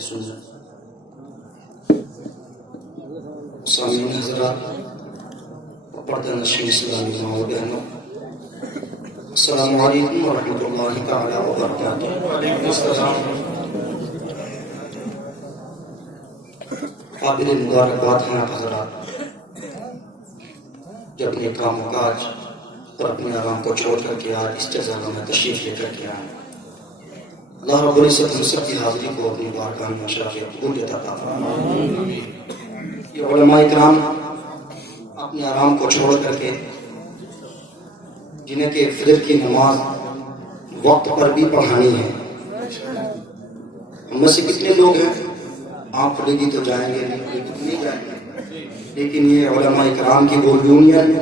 سنت۔ سامعین حضرات، پردہ نشین اسلامی ماں و بہنوں، السلام علیکم ورحمۃ اللہ تعالی وبرکاتہ۔ قابل مبارکباد ہیں آپ حضرات جو اپنے کام و کاج اور اپنے آرام کو چھوڑ کر کے آج اس جگہ میں تشریف لے کر کے آئے۔ اللہ رب العزت ہم سب کی حاضری کو اپنی بارگاہ میں شرف قبولیت عطا فرمائے۔ یہ علماء کرام اپنے آرام کو چھوڑ کر کے جنہیں کہ فجر کی نماز وقت پر بھی پڑھانی ہے، ہم میں سے کتنے لوگ ہیں آپ کھلے گی تو جائیں گے، نہیں جائیں گے، لیکن یہ علماء کرام کی وہ یونین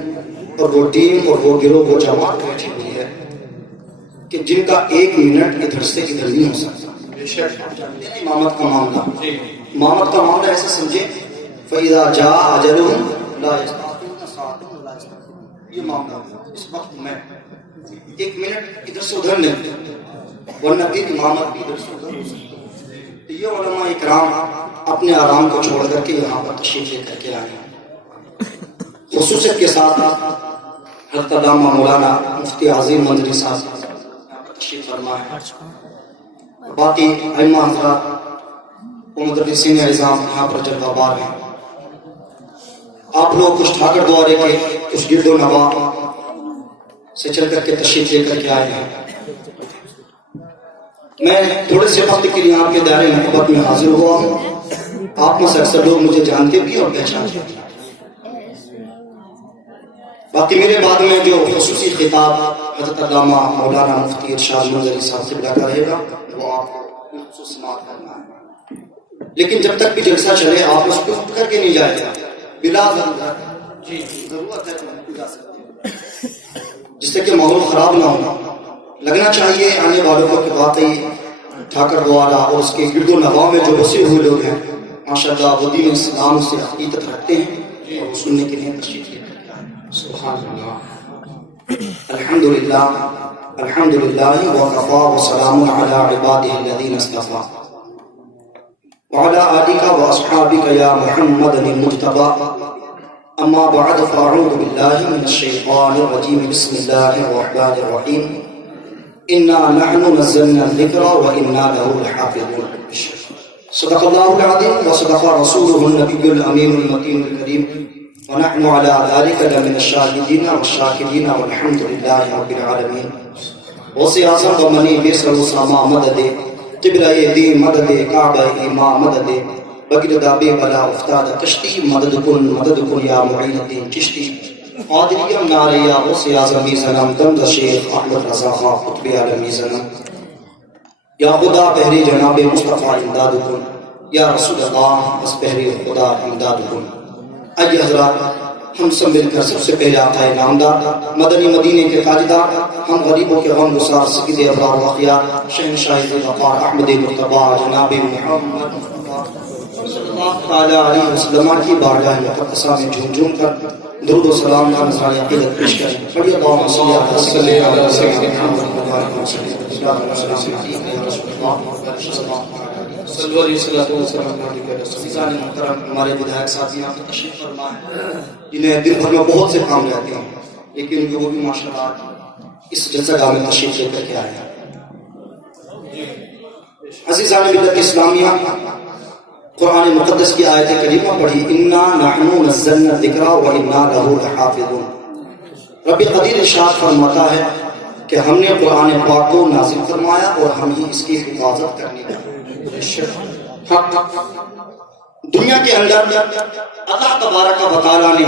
اور وہ ٹیم اور وہ گروہ وہ جماعت بیٹھی ہوئی ہے کہ جن کا ایک منٹ ادھر سے ادھر نہیں ہو سکتا۔ امامت کا معاملہ، امامت کا معاملہ ایسے سمجھے فَإِذَا جَاءَ أَجَلُهُمْ لَا يَسْتَأْخِرُونَ سَاعَةً وَلَا يَسْتَقْدِمُونَ۔ یہ معاملہ اس وقت میں ایک منٹ ادھر سے ادھر نہیں، ورنہ بھی امامت بھی ادھر سے ادھر ہو سکتی ہے۔ تو یہ علماء اکرام اپنے آرام کو چھوڑ کر کے یہاں پر تشریف لے کر کے آئے ہیں۔ خصوصیت کے ساتھ حضرت علامہ مولانا مفتی عظیم منظری صاحب یہاں پر تشریف فرمائے، باقی ائمہ حضرات و مدرسین اعظام یہاں پر جلوہ بار ہیں۔ آپ لوگ کچھ ٹھاکر دوارے کے کچھ گرد و نواح سے چل کر کے تشریف لے کر کے آئے ہیں۔ میں تھوڑے سے وقت کے لیے آپ کے دائرے محبت میں حاضر ہوا ہوں۔ آپ میں سے اکثر لوگ مجھے جانتے بھی اور پہچانتے بھی۔ باقی میرے بعد میں جو خصوصی خطاب حضرت علامہ مولانا مفتی ارشاد منظری صاحب سے کا رہے گا وہ آپ کو خصوص سماعت کرنا ہے، لیکن جب تک بھی جلسہ چلے آپ اس کو اٹھ کر کے نہیں جائے گا، بلا ضرورت ہے تو جا سکتے ہیں، جس سے کہ ماحول خراب نہ ہو۔ لگنا چاہیے آنے والوں کو کہ واقعی ٹھاکر دوارا اور اس کے گرد و نواح میں جو بسے ہوئے لوگ ہیں ماشاءاللہ وہ دین اسلام سے عقیدت رکھتے ہیں اور وہ سننے کے لیے تشریف لے کر کے آئے۔ سبحان اللہ، الحمدللہ الحمدللہ وکفی وسلام علی عبادہ الذین اصطفی وعلی آلک واصحابک یا محمد المجتبی، اما بعد فاعوذ باللہ من الشیطان الرجیم، بسم اللہ الرحمن الرحیم، انا نحن نزلنا الذکر وانا له لحافظون۔ صدق اللہ العظیم وصدق رسولہ النبی الامین المتین الکریم، ونحن على ذلك لمن الشاهدين والشاكرين والحمد لله رب العالمين۔ غوث اعظم و منی بیسر اسامہ مدد، قبلہ دین مدد، کعبہ ایماں مدد، بغداد بلا افتاد کشتی مدد کن یا معین الدین چشتی، قادریہ ناریہ غوث اعظمی زنم دمد شیخ احمد رضا خان قطب عالمی زنم، یا خدا بحری جناب مصطفیٰ امداد کن، یا رسول اللہ بس بحری خدا امداد کن۔ آئیے حضرات ہم سب مل کر سب سے پہلے آقا نامدار مدنی مدینے کے تاجدار، ہم غریبوں کے غم گسار سید ابرار واقعات شہنشاہ ذوالفقار احمد مرتضیٰ جناب محمد صلی اللہ علیہ وسلم کی بارگاہ مقدسہ میں جھوم جھوم کر درود و سلام کا نذرانہ عقیدت پیش کریں۔ پڑھیے اللہم صلی علی سیدنا محمد وعلی آلہ ہمارے ودھائک ساتھی یہاں تشریف فرما ہے جنہیں دن بھر میں بہت سے کام رہتے ہیں، لیکن وہ بھی ماشاءاللہ اس جلسہ گاہ میں تشریف لے کر کے آئے ہیں۔ عزیزان ملت اسلامیہ، قرآن مقدس کی آیت کریمہ پڑھی، انا نحن نزلنا الذکر وانا له لحافظون۔ رب قدیر ارشاد فرماتا ہے کہ ہم نے قرآن پاک کو نازل فرمایا اور ہم ہی اس کی حفاظت کرنے کا دنیا کے اندر اللہ تبارک و تعالیٰ نے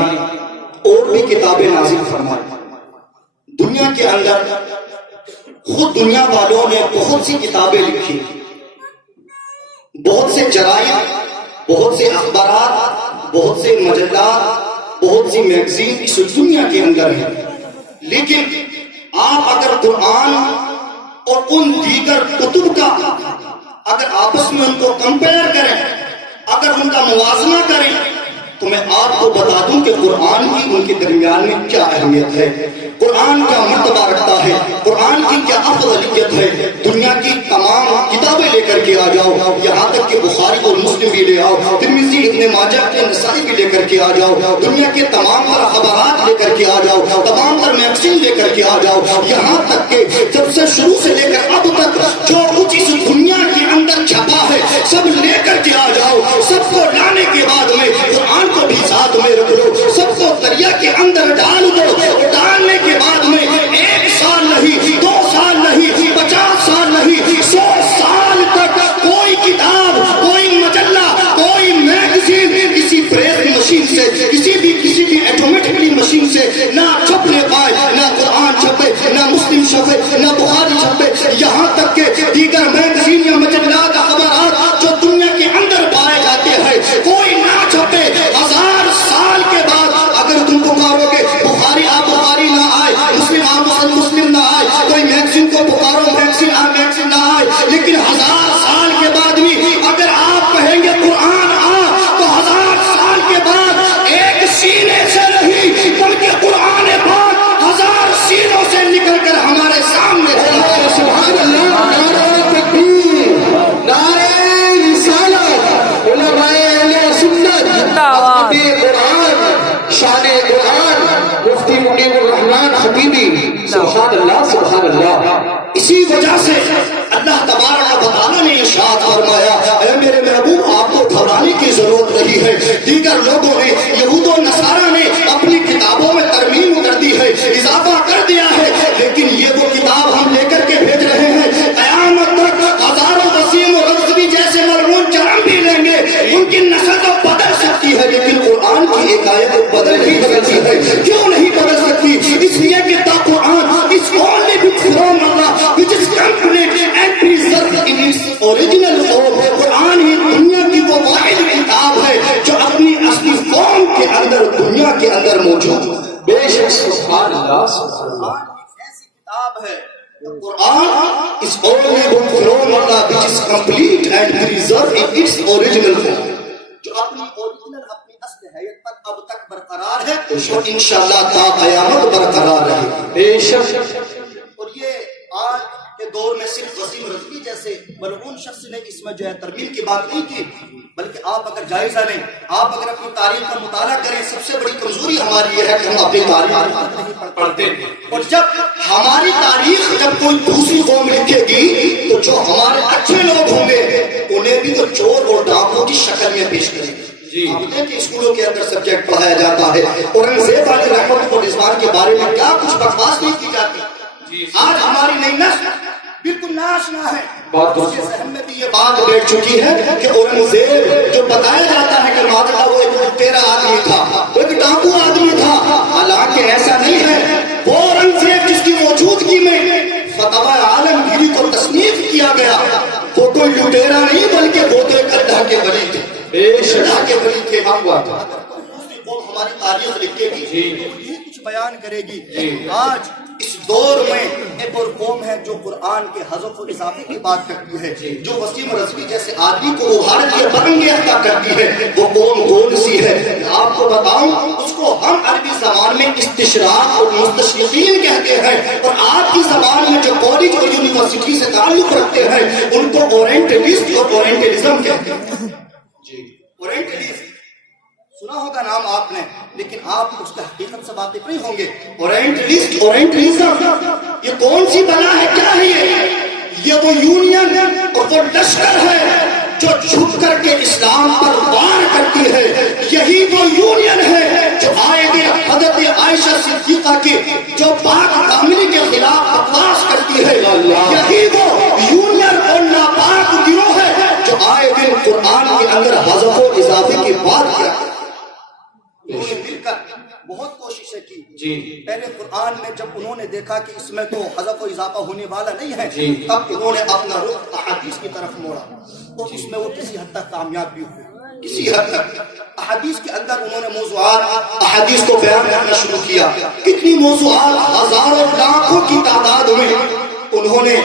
اور بھی کتابیں نازل فرمائی۔ دنیا کے اندر خود دنیا والوں نے بہت سی کتابیں لکھی، بہت سے جرائد، بہت سے اخبارات، بہت سے مجلات، بہت سی میگزین اس دنیا کے اندر ہیں، لیکن آپ اگر قرآن اور ان دیگر کتب کا اگر آپس میں ان کو کمپیئر کریں، اگر ان کا موازنہ کریں، تو میں آپ کو بتا دوں کہ قرآن کی ان کے درمیان میں کیا اہمیت ہے، قرآن کیا مرتبہ رکھتا ہے، قرآن کی کیا افضلیت ہے۔ دنیا کی تمام کتابیں لے کر کے آ جاؤ، یہاں تک کہ بخاری اور مسلم بھی لے آؤ، ترمذی ابن ماجہ کے نسائی بھی لے کر کے آ جاؤ، دنیا کے تمام تر خبرات لے کر کے آ جاؤ، تمام تر میگزین لے کر کے آ جاؤ، یہاں تک کہ جب سے شروع سے لے کر اب تک جو کچھ اس دنیا کے اندر چھپا ہے سب لے کر کے آ جاؤ، سب کو لانے کے بعد میں قرآن کو بھی ساتھ میں رکھ لو، سب کو دریا کے اندر ڈال دو، اور ڈالنے کے بعد میں 1 سال نہیں، 2 سال نہیں، 50 سال نہیں، 100 سال تک کوئی کتاب، کوئی مجلہ، کوئی میگزین کسی پریس مشین سے، کسی بھی ایٹومیٹکلی مشین سے نہ چھپنے پائے، نہ قرآن چھپے، نہ مسلم چھپے، نہ بخاری چھپے، یہاں تک کہ دیگر میگزین یا مجلات خبرات جو دنیا کے اندر پائے جاتے ہیں کوئی نہ چھپے، 1000 سال کے بعد اگر تم پکارو گے بخاری آپ بخاری نہ آئے، مسلم آپ مسلم نہ آئے، کوئی میگزین کو پکارو میگزین آپ میگزین نہ آئے، لیکن 1000 سال کے بعد بھی اگر آپ کہیں گے قرآن تو 1000 سال کے بعد ایک سینے سے نہیں بلکہ قرآن پاک 1000 سینوں سے نکل کر ہمارے سامنے ہے۔ سبحان اللہ، نعرہ تکبیر، نعرہ رسالت، علماء اہل سنت، اصحاب قرآن، شان قرآن، مفتی منیر الرحمان خطیبی، سبحان اللہ سبحان اللہ۔ اسی وجہ سے اللہ تبارک و تعالیٰ نے ارشاد فرمایا اے میرے محبوب آپ کو گھبرانے کی ضرورت نہیں ہے، دیگر لوگوں نے یہود و نصارہ نے اپنی کتابوں میں ترمیم کر دی ہے، اضافہ کر دیا ہے، لیکن یہ وہ کتاب ہم لے کر کے بھیج رہے ہیں، قیامت تک ہزاروں وسیم و غزوی جیسے مرمون جنم بھی لیں گے، ان کی نسل تو بدل سکتی ہے لیکن قرآن کی ایک آیت بدل نہیں سکتی ہے۔ کیوں نہیں بدل سکتی؟ اس لیے کہ دا قرآن is only book from Allah which is complete and preserved in its original form۔ قرآن ہی دنیا کی وہ واحد کتاب ہے جو اپنی اصلی فارم کے اندر دنیا کے اندر موجود ہے۔ بے شک سبحان اللہ سبحان اللہ، ایسی کتاب ہے قرآن is only book from Allah which is complete and preserved in its original form، جو اپنی اوریجنل اپنی اصل حیت تک اب تک برقرار ہے اور انشاءاللہ تا قیامت برقرار رہے گی۔ بے شک۔ اور یہ آج کے دور میں صرف وسیم رضوی جیسے ملعون شخص نے اس میں جو ہے ترمیم کی بات نہیں کی، بلکہ آپ اگر جائزہ لیں، آپ اگر اپنی تاریخ کا مطالعہ کریں، سب سے بڑی کمزوری ہماری یہ ہے کہ ہم اپنی تاریخ نہیں پڑھتے، اور جب ہماری تاریخ جب کوئی دوسری قوم لکھے گی تو جو ہمارے اچھے لوگ ہوں گے انہیں بھی وہ چور اور ڈاکو کی شکل میں پیش کریں گے۔ آپ کہ اسکولوں کے اندر سبجیکٹ پڑھایا جاتا ہے اورنگزیب علیہ رحمت اور رضوان کے بارے میں کیا کچھ بکواس نہیں کی جاتی۔ آج ہماری نئی نسل بالکل ناشنا ہے، اس کے ذہن میں بھی یہ بات بیٹھ چکی ہے کہ اورنگزیب جو بتایا جاتا ہے کہ مادہ وہ ایک تیرا آدمی تھا، وہ ایک ڈاکو آدمی تھا، حالانکہ ایسا نہیں ہے۔ وہ اورنگزیب جس کی موجودگی میں فتویٰ عالمگیری کو تصنیف کیا گیا وہ کوئی لٹیرا نہیں بلکہ وہ تو ایک اللہ کے ولی تھے، اللہ کے ولی تھے۔ دوسری قوم ہماری تاریخ لکھے گی یہ کچھ بیان کرے گی۔ آج اس دور میں ایک اور قوم ہے جو قرآن کے حذف و اضافے کی بات کرتی ہے، جو وسیم رضوی جیسے آدمی کو ابھار کے برنگے عطا کرتی ہے، وہ قوم کون سی ہے؟ آپ کو بتاؤں، اس کو ہم عربی زبان میں استشراق اور مستشرقین کہتے ہیں، اور آپ کی زبان میں جو کالج اور یونیورسٹی سے تعلق رکھتے ہیں ان کو اورینٹلسٹ اور اورینٹلزم کہتے ہیں۔ اورینٹلسٹ سنا ہوگا نام آپ نے، لیکن آپ اس کے حقیقت سے واقف نہیں ہوں گے۔ اورینٹلسٹ اورینٹلزم یہ کون سی بلا ہے، کیا ہے یہ وہ یونین اور وہ لشکر ہے جو جھک کر کے اسلام پر وار کرتی ہے، یہی وہ یونین ہے جو آئے دن حضرت عائشہ صدیقہ کی جو پاک دامنی کے خلاف بکواس کرتی ہے، یہی وہ یونین اور ناپاک گروہ ہے جو آئے دن قرآن کے اندر حذف و اضافے کی بات کرتی ہے۔ انہوں نے مل کر بہت کوششیں کی، پہلے قرآن میں جب انہوں نے دیکھا کہ اس میں تو حذف و اضافہ ہونے والا نہیں ہے، تب انہوں نے اپنا رخ احادیث کی طرف موڑا، اور اس میں وہ کسی حد تک کامیاب بھی ہوئے، کسی حد تک۔ احادیث کے اندر انہوں نے موضوعات احادیث کو بیان کرنا شروع کیا، کتنی موضوعات، ہزاروں لاکھوں کی تعداد میں انہوں نے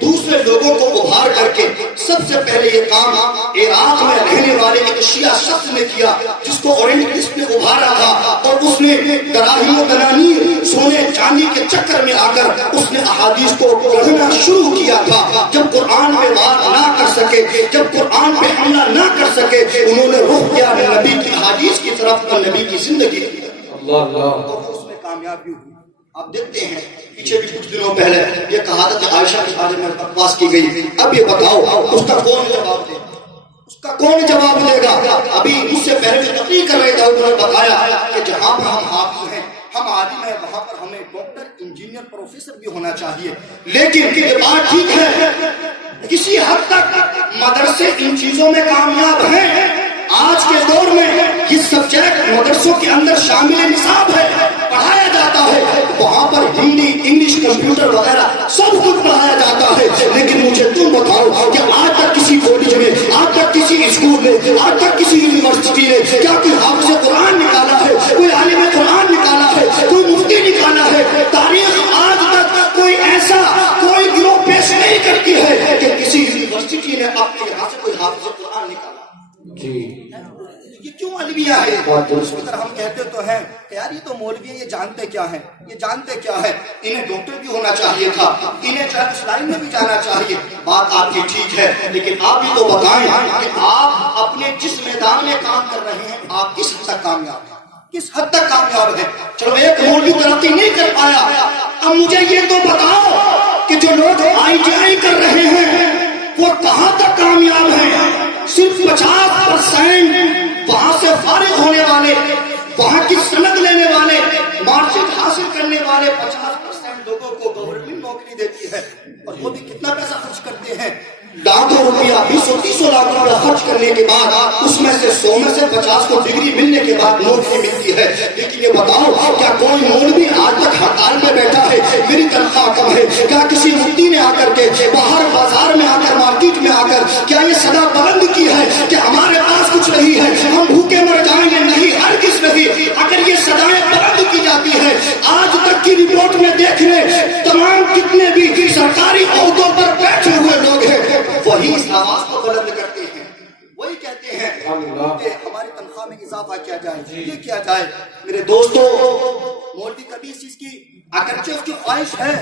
دوسرے لوگوں کو ابھار کر کے سب سے پہلے یہ کام عراق میں رہنے والے والے ایک شیعہ شخص نے کیا جس کو اورینٹلسٹ نے ابھارا تھا، اور اس نے دراہیم و دنانیر سونے چاندی کے چکر میں آ کر اس نے احادیث کو گڑھنا شروع کیا تھا۔ جب قرآن پہ وار نہ کر سکے، جب قرآن پہ حملہ نہ کر سکے، انہوں نے رخ کیا نبی کی احادیث کی طرف اور نبی کی زندگی کی طرف، اور اس میں کامیابی ہوئی۔ آپ دیکھتے ہیں پیچھے بھی کچھ دنوں پہلے یہ کہاوت عائشہ کے بارے میں بکواس کی گئی، اب یہ بتاؤ اس کا کون جواب دے گا؟ اس کا کون جواب دے گا؟ ابھی اس سے پہلے جو تقریر کر رہے تھے انہوں نے بتایا کہ جہاں پر ہم حافظ ہیں، ہم عالم ہیں، وہاں پر ہمیں ڈاکٹر، انجینئر، پروفیسر بھی ہونا چاہیے۔ لیکن یہ بات ٹھیک ہے، کسی حد تک مدرسے ان چیزوں میں کامیاب ہیں۔ آج کے دور میں یہ سبجیکٹ مدرسوں کے اندر شامل نصاب ہے، پڑھایا جاتا ہے، وہاں پر ہندی، انگلش، کمپیوٹر وغیرہ سب کچھ پڑھایا جاتا ہے، لیکن مجھے تم بتاؤ کہ آج تک کسی کالج میں، آج تک کسی اسکول میں، آج تک کسی یونیورسٹی نے کیا کوئی حافظ قرآن نکالا ہے، کوئی عالم قرآن نکالا ہے، کوئی مفتی نکالا ہے؟ تاریخ آج تک کوئی ایسا کوئی گروہ پیش نہیں کرتی ہے کہ کسی یونیورسٹی نے اپنے یہاں سے کوئی حافظ قرآن نکالا۔ جی یہ کیوں المیہ ہے؟ اس کی طرح ہم کہتے تو ہیں کہ یار یہ تو مولوی ہیں، یہ جانتے کیا ہے، یہ جانتے کیا ہے، انہیں ڈاکٹر بھی ہونا چاہیے تھا، انہیں چاہے اس لائن میں بھی جانا چاہیے۔ بات آپ کی ٹھیک ہے، لیکن آپ بھی تو بتائیں کہ آپ اپنے جس میدان میں کام کر رہے ہیں آپ کس حد تک کامیاب ہیں، کس حد تک کامیاب ہے؟ چلو ایک مولوی ترقی نہیں کر پایا، اب مجھے یہ تو بتاؤ کہ جو لوگ ITI کر رہے ہیں وہ کہاں تک کامیاب ہیں؟ صرف 50% وہاں سے فارغ ہونے والے، وہاں کی سند لینے والے، مارکشیٹ حاصل کرنے والے 50% لوگوں کو گورنمنٹ نوکری دیتی ہے، اور وہ بھی کتنا پیسہ خرچ کرتے ہیں؟ لاکھوں روپیہ، 20-30 لاکھ روپیہ خرچ کرنے کے بعد اس میں سے 100 میں سے 50 کو ڈگری ملنے کے بعد نوکری ملتی ہے۔ لیکن یہ بتاؤ کیا کوئی مولوی آج تک ہڑتال میں بیٹھا ہے میری تنخواہ کم ہے؟ کیا کسی مفتی نے آ کر کے باہر بازار میں آ کر، مارکیٹ میں آ کر کیا یہ صدا بلند کی ہے کہ ہمارے پاس کچھ نہیں ہے، ہم بھوکے مر جائیں گے؟ نہیں، ہرگز نہیں۔ اگر یہ صدائیں بلند کی جاتی ہے، آج تک کی رپورٹ میں دیکھ لیں تمام جتنے بھی سرکاری عہدوں پر بیٹھے ہوئے لوگ ہیں وہی اس آواز کو بلند کرتے ہیں، وہی کہتے ہیں کہ ہماری تنخواہ میں اضافہ کیا جائے، یہ کیا جائے۔ میرے دوستو، مولوی کبھی اس چیز کی اگرچہ اس کی خواہش ہے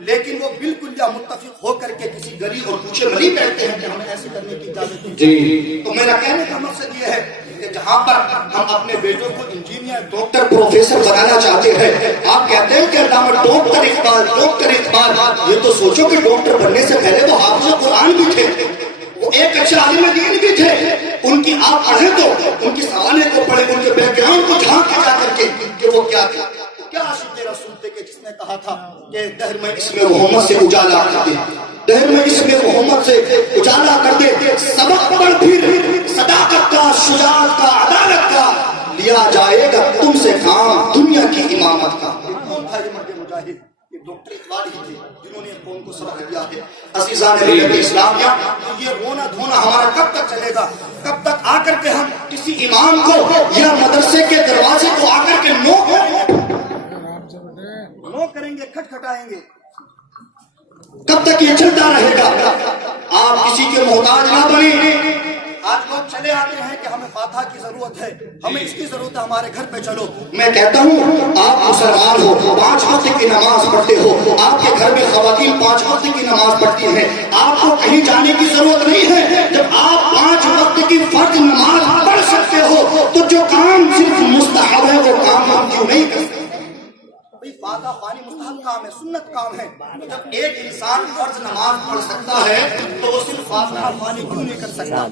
لیکن وہ بالکل یا متفق ہو کر کے کسی گلی اور کوچے میں نہیں بیٹھتے ہیں کہ ہمیں ایسے کرنے کی اجازت دی۔ تو میرا کہنے کا مقصد یہ ہے کہ جہاں پر ہم اپنے بیٹوں کو انجینئر، ڈاکٹر، پروفیسر بنانا چاہتے ہیں، آپ کہتے ہیں کہ علامہ ڈاکٹر اقبال، یہ تو سوچو کہ ڈاکٹر بننے سے پہلے وہ حافظ قرآن بھی تھے، وہ ایک اچھے عالم دین بھی تھے۔ ان کی آپ پڑھیں تو ان کی سوانح کو پڑھیں، ان کے بیک گراؤنڈ کو جھانک کے جا کر کے کہ وہ کیا تھا، کیا عاشق رسول تھے کہ جس نے کہا تھا کہ دہر میں اسم محمد سے اجالا کر دے، دہر میں اسم محمد سے اجالا کر دے، سبق پڑھ پھر صداقت کا، شجاعت کا، عدالت کا، لیا جائے گا تم سے کام دنیا کی امامت کا۔ کون تھا یہ مرد مجاہد؟ یہ ڈاکٹر اقبال ہی تھے جنہوں نے قوم کو سبق دیا ہے۔ عزیزان ملت اسلامیہ، یہ رونا دھونا ہمارا کب تک چلے گا؟ کب تک آ کر کے ہم کسی امام کو یا مدرسے کے دروازے کو آ کر کے نو کریں گے، کھٹکھٹائیں گے؟ کب تک یہ چلتا رہے گا؟ آپ کسی کے محتاج نہ بنیں۔ آج لوگ چلے آتے ہیں کہ ہمیں فاتحہ کی ضرورت ہے، ہمیں اس کی ضرورت ہے، ہمارے گھر پہ چلو۔ میں کہتا ہوں آپ مسلمان ہو، 5 وقت کی نماز پڑھتے ہو، آپ کے گھر میں خواتین 5 وقت کی نماز پڑھتی ہیں، آپ کو کہیں جانے کی ضرورت نہیں ہے۔ جب آپ 5 وقت کی فرض نماز پڑھ سکتے ہو تو جو کام صرف مستحب ہے وہ کام ہم کیوں نہیں کر سکتے؟ فاتحہ خوانی مستحب کام ہے، سنت کام ہے۔ جب ایک انسان فرض نماز پڑھ سکتا ہے تو وہ صرف فاتحہ خوانی کیوں نہیں کر سکتا؟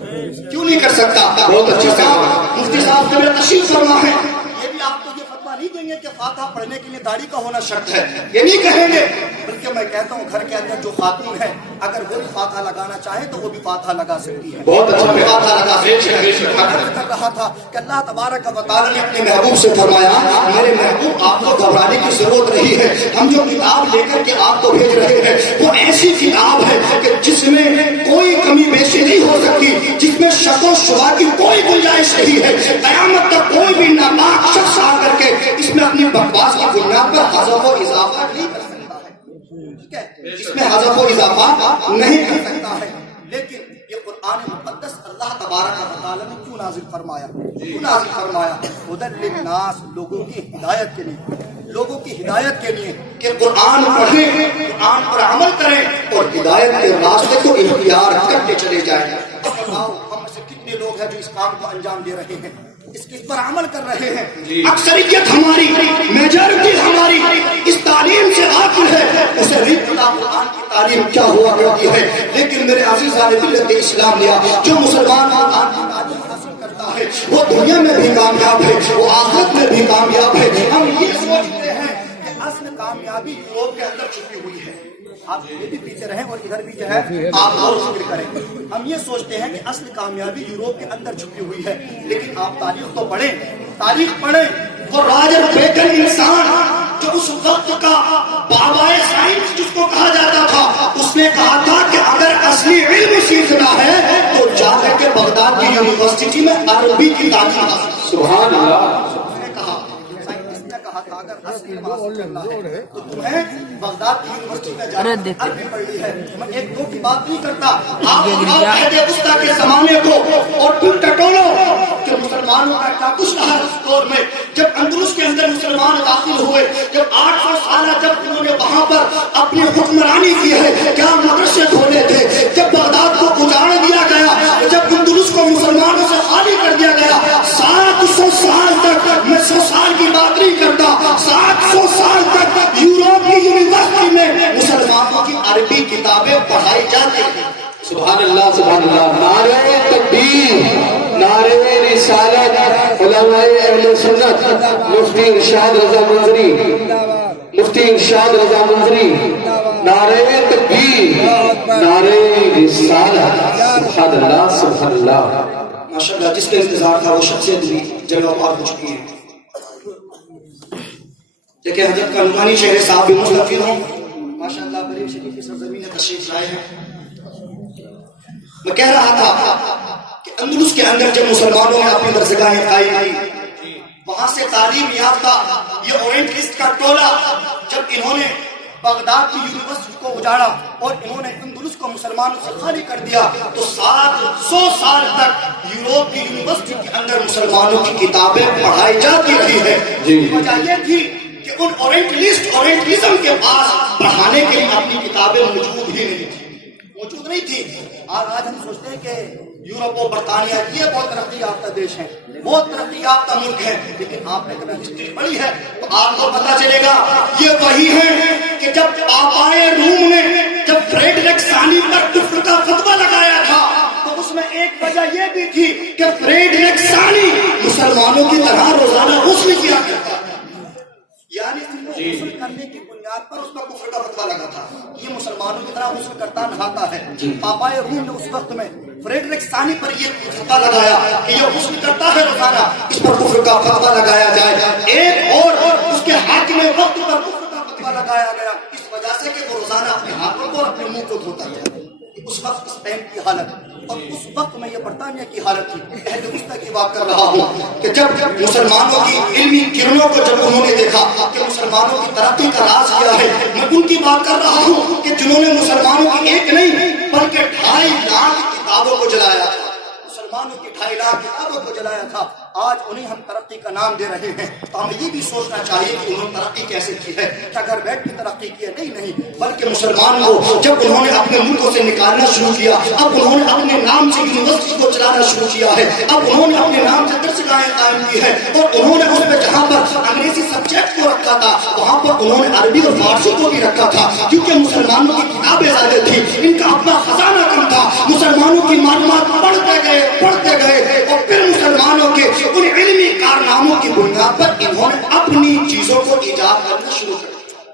کیوں نہیں کر سکتا؟ بہت اچھا صاحب، مفتی صاحب نے تشریف فرما ہے، یہ بھی آپ کو یہ فتویٰ نہیں دیں گے کہ فاتحہ پڑھنے کے لیے داڑھی کا ہونا شرط ہے، یہ نہیں کہیں گے، بلکہ میں کہتا ہوں گھر کے اندر جو خاتون ہے اگر وہ بھی فاتحہ لگانا چاہے تو وہ بھی فاتحہ لگا سکتی ہے۔ بہت اچھا فاتحہ لگا سکتی ہے۔ میں کر رہا تھا کہ اللہ تبارک و تعالیٰ نے اپنے محبوب سے فرمایا، میرے محبوب آپ کو گھبرانے کی ضرورت نہیں ہے، ہم جو کتاب لے کر کے آپ کو بھیج رہے ہیں وہ ایسی کتاب ہے کہ جس میں کوئی کمی بیشی نہیں ہو سکتی، جس میں شک و شبہ کی کوئی گنجائش نہیں ہے۔ قیامت تک کوئی بھی ناپاک شخص آ کر کے اس میں اپنی بکواس کی بنیاد پر حذف و اضافہ نہیں کر سکتا ہے، ٹھیک ہے، اس میں حذف و اضافہ نہیں کر سکتا ہے۔ لیکن یہ قرآن مقدس اللہ تبارک تبارک و تعالیٰ نے کیوں نازل فرمایا؟ کیوں نازل فرمایا؟ ہدی للناس، لوگوں کی ہدایت کے لیے، لوگوں کی ہدایت کے لیے کہ قرآن پڑھیں، قرآن پر عمل کریں اور ہدایت کے راستے کو اختیار کرتے چلے جائیں۔ اب بتاؤ ہم سے کتنے لوگ ہیں جو اس کام کو انجام دے رہے ہیں، اس پر عمل کر رہے ہیں؟ اکثریت ہماری، میجورٹی ہماری اس تعلیم سے غافل ہے، اسے نہیں پتا قرآن کی تعلیم کیا ہوا کرتی ہے۔ لیکن میرے عزیزان ملت اسلامیہ، جو مسلمان قرآن کی تعلیم حاصل کرتا ہے وہ دنیا میں بھی کامیاب ہے، وہ آخرت میں بھی کامیاب ہے۔ ہم یہ سوچتے ہیں کہ اصل کامیابی یوروپ کے اندر چھپی ہوئی ہے۔ آپ یہ بھی پیچھے رہیں اور ادھر بھی جو ہے آپ اور فکر کریں۔ ہم یہ سوچتے ہیں کہ اصل کامیابی یوروپ کے اندر چھپی ہوئی ہے، لیکن آپ تاریخ تو پڑھیں، تاریخ پڑھیں۔ وہ راجر بیکن انسان جو اس وقت کا بابائے سائنس جس کو کہا جاتا تھا، اس نے کہا تھا کہ اگر اصلی علم سیکھنا ہے تو جا کر کے بغداد کی یونیورسٹی میں عربی کی تعلیم حاصل۔ سبحان اللہ۔ اگر اصلی حاصل کرنا ہے تو تمہیں بغداد کی یونیورسٹی میں جانا عربی پڑھنی ہے۔ میں ایک دو کی بات نہیں کرتا، آپ عہد وسطیٰ کے زمانے کو اور پھر ٹٹولو کہ مسلمانوں کا کیا کچھ رہا اس دور میں۔ جب اندلس کے اندر مسلمان داخل ہوئے، جب 800 سالہ جب انہوں نے وہاں پر اپنی حکمرانی کی ہے، کیا مدرسے کھولے تھے۔ جب بغداد کو اجاڑ دیا گیا، جب اندلس کو مسلمانوں سے خالی کر دیا گیا، 700 سال تک، میں 100 سال کی بات نہیں کرتا، 700 سال تک یوروپ کی یونیورسٹی میں مسلمانوں کی عربی کتابیں پڑھائی جاتی ہیں۔ سبحان اللہ، سبحان اللہ۔ نعرہ تکبیر، نعرہ رسالت، علماء اہل سنت، مفتی ارشاد رضا منظری، مفتی ارشاد رضا منظری، نعرہ تکبیر، نعرہ رسالت۔ سبحان اللہ، سبحان اللہ۔ ماشاءاللہ جس کا انتظار تھا وہ شخصیت بھی جگہ پار ہو چکی ہے۔ دیکھیں حضرت کلمانی شہر صاحب بھی مستفید ہوں، ماشاءاللہ بریل شریف کی سرزمین تشریف لائے ہیں۔ میں کہہ رہا تھا کہ اندلس کے اندر جب مسلمانوں نے اپنی درسگاہیں قائم کی، وہاں سے تعلیم یافتہ یہ اورینٹلسٹ کا ٹولہ جب انہوں نے بغداد کی یونیورسٹی کو اجاڑا اور انہوں نے اندلس کو مسلمانوں سے خالی کر دیا، تو 700 سال تک یوروپ کی یونیورسٹی کے اندر مسلمانوں کی کتابیں پڑھائی جاتی رہی ہے۔ وجہ یہ تھی کہ ان اورینٹلزم کے پاس پڑھانے کے لیے اپنی کتابیں موجود ہی نہیں تھی۔ اور آج ہم سوچتے ہیں کہ یورپ و برطانیہ یہ بہت ترقی یافتہ دیش ہیں، بہت ترقی یافتہ ملک ہیں، لیکن آپ نے کبھی ہسٹری پڑھی ہے تو آپ کو پتا چلے گا یہ وہی ہیں کہ جب پاپائے روم نے جب فریڈرک ثانی پر کفر کا فتویٰ لگایا تھا تو اس میں ایک وجہ یہ بھی تھی کہ فریڈرک ثانی مسلمانوں کی طرح روزانہ غسل کیا کرتا، یعنی غسل کرنے کی بنیاد پر اس کا کفر کا فتویٰ لگا تھا۔ یہ مسلمانوں کی طرح غسل کرتا نہاتا ہے۔ پاپائے روم نے اس وقت میں فریڈرک ثانی پر یہ فتویٰ لگایا کہ یہ غسل کرتا ہے روزانہ، اس پر کفر کا فتویٰ لگایا جائے۔ ایک اور اس کے حاکم وقت پر کفر کا فتویٰ لگایا گیا اس وجہ سے کہ وہ روزانہ اپنے ہاتھوں کو اور اپنے منہ کو دھوتا تھا۔ اس وقت اسپین کی حالت اور اس وقت میں یہ برطانیہ کی حالت تھی۔ عہد وسطیٰ کی بات کر رہا ہوں کہ جب مسلمانوں کی علمی کرنوں کو جب انہوں نے دیکھا کہ مسلمانوں کی ترقی کا راز کیا ہے، میں ان کی بات کر رہا ہوں کہ جنہوں نے مسلمانوں کی ایک نہیں بلکہ 2.5 لاکھ کتابوں کو جلایا تھا، مسلمانوں کی 2.5 لاکھ کتابوں کو جلایا تھا۔ آج انہیں ہم ترقی کا نام دے رہے ہیں تو ہمیں یہ بھی سوچنا چاہیے کہ انہوں نے ترقی کیسے کی ہے، کیا گھر بیٹھ کے ترقی کی ہے؟ نہیں، بلکہ مسلمان کو جب انہوں نے اپنے ملکوں سے نکالنا شروع کیا، اب انہوں نے اپنے نام سے یونیورسٹی کو چلانا شروع کیا ہے، اب انہوں نے اپنے نام سے درسگاہیں قائم کی ہے، اور انہوں نے اس میں جہاں پر انگریزی سبجیکٹ کو رکھا تھا وہاں پر انہوں نے عربی اور فارسی کو بھی رکھا تھا، کیونکہ مسلمانوں کی کتابیں زیادہ تھی، ان کا اپنا خزانہ کم تھا۔ مسلمانوں کی معلومات پڑھتے گئے اور پھر مسلمانوں کے ان علمی کارناموں کی بنیاد پر انہوں نے اپنی چیزوں کو ایجاد کرنا شروع کر دیا۔